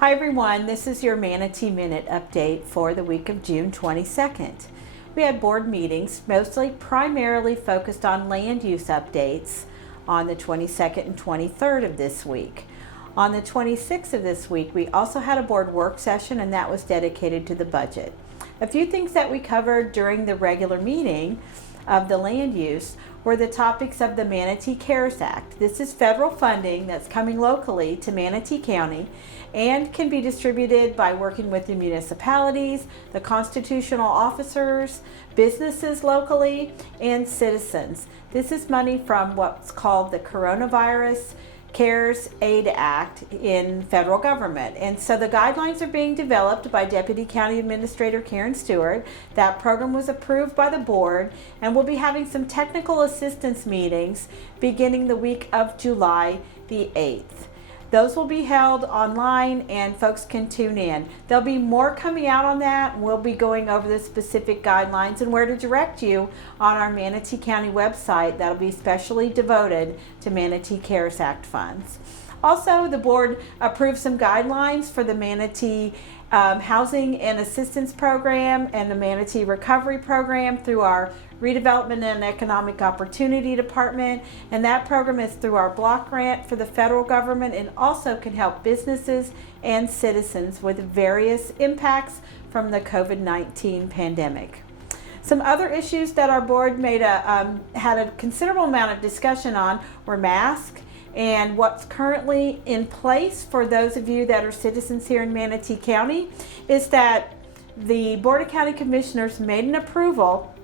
Hi everyone, this is your Manatee Minute update for the week of June 22nd. We had board meetings, primarily focused on land use updates on the 22nd and 23rd of this week. On the 26th of this week, we also had a board work session, and that was dedicated to the budget. A few things that we covered during the regular meeting of the land use were the topics of the Manatee CARES Act. This is federal funding that's coming locally to Manatee County and can be distributed by working with the municipalities, the constitutional officers, businesses locally, and citizens. This is money from what's called the Coronavirus CARES Aid Act in federal government. And so the guidelines are being developed by Deputy County Administrator Karen Stewart. That program was approved by the board, and we'll be having some technical assistance meetings beginning the week of July the 8th. Those will be held online and folks can tune in. There'll be more coming out on that, and we'll be going over the specific guidelines and where to direct you on our Manatee County website that'll be specially devoted to Manatee CARES Act funds. Also, the board approved some guidelines for the Manatee Housing and Assistance Program and the Manatee Recovery Program through our Redevelopment and Economic Opportunity Department, and that program is through our block grant for the federal government and also can help businesses and citizens with various impacts from the COVID-19 pandemic. Some other issues that our board had a considerable amount of discussion on were masks and what's currently in place for those of you that are citizens here in Manatee County is that the Board of County Commissioners made an approval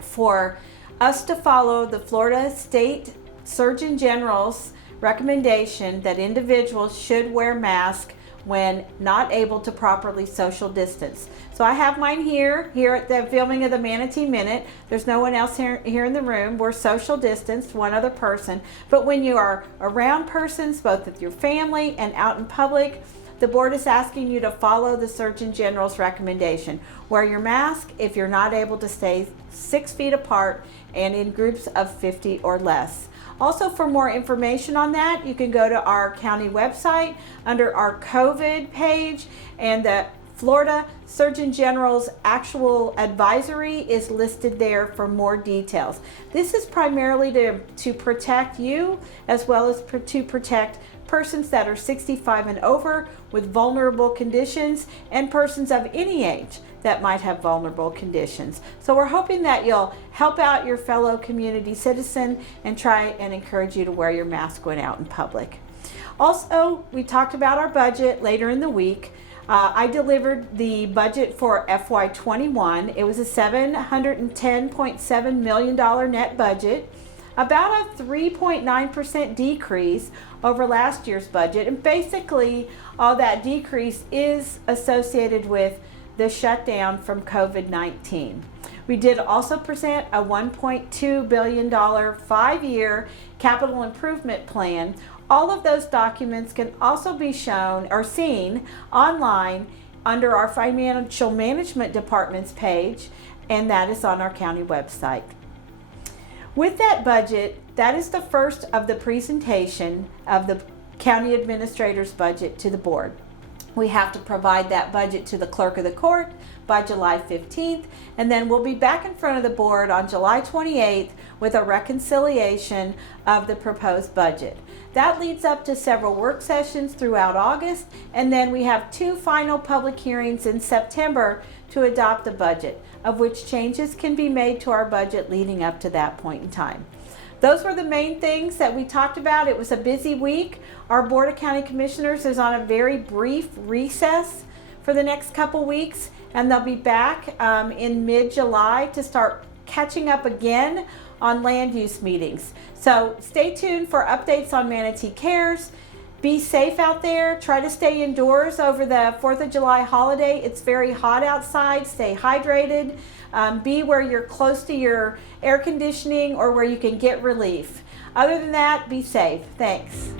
for us to follow the Florida State Surgeon General's recommendation that individuals should wear masks when not able to properly social distance. So I have mine here at the filming of the Manatee Minute. There's no one else here in the room. We're social distanced, one other person. But when you are around persons, both with your family and out in public, the board is asking you to follow the Surgeon General's recommendation. Wear your mask if you're not able to stay 6 feet apart and in groups of 50 or less. Also, for more information on that, you can go to our county website under our COVID page, and the Florida Surgeon General's actual advisory is listed there for more details. This is primarily to protect you as well as to protect persons that are 65 and over with vulnerable conditions and persons of any age that might have vulnerable conditions. So we're hoping that you'll help out your fellow community citizen and try and encourage you to wear your mask when out in public. Also, we talked about our budget later in the week. I delivered the budget for FY21. It was a $710.7 million net budget, about a 3.9% decrease over last year's budget. And basically, all that decrease is associated with the shutdown from COVID-19. We did also present a $1.2 billion 5-year capital improvement plan. All of those documents can also be shown or seen online under our Financial Management Department's page, and that is on our county website. With that budget, that is the first of the presentation of the county administrator's budget to the board. We have to provide that budget to the clerk of the court by July 15th, and then we'll be back in front of the board on July 28th with a reconciliation of the proposed budget. That leads up to several work sessions throughout August, and then we have 2 final public hearings in September to adopt the budget, of which changes can be made to our budget leading up to that point in time. Those were the main things that we talked about. It was a busy week. Our Board of County Commissioners is on a very brief recess for the next couple weeks, and they'll be back in mid-July to start catching up again on land use meetings. So stay tuned for updates on Manatee Cares. Be safe out there. Try to stay indoors over the 4th of July holiday. It's very hot outside. Stay hydrated. Be where you're close to your air conditioning or where you can get relief. Other than that, be safe. Thanks.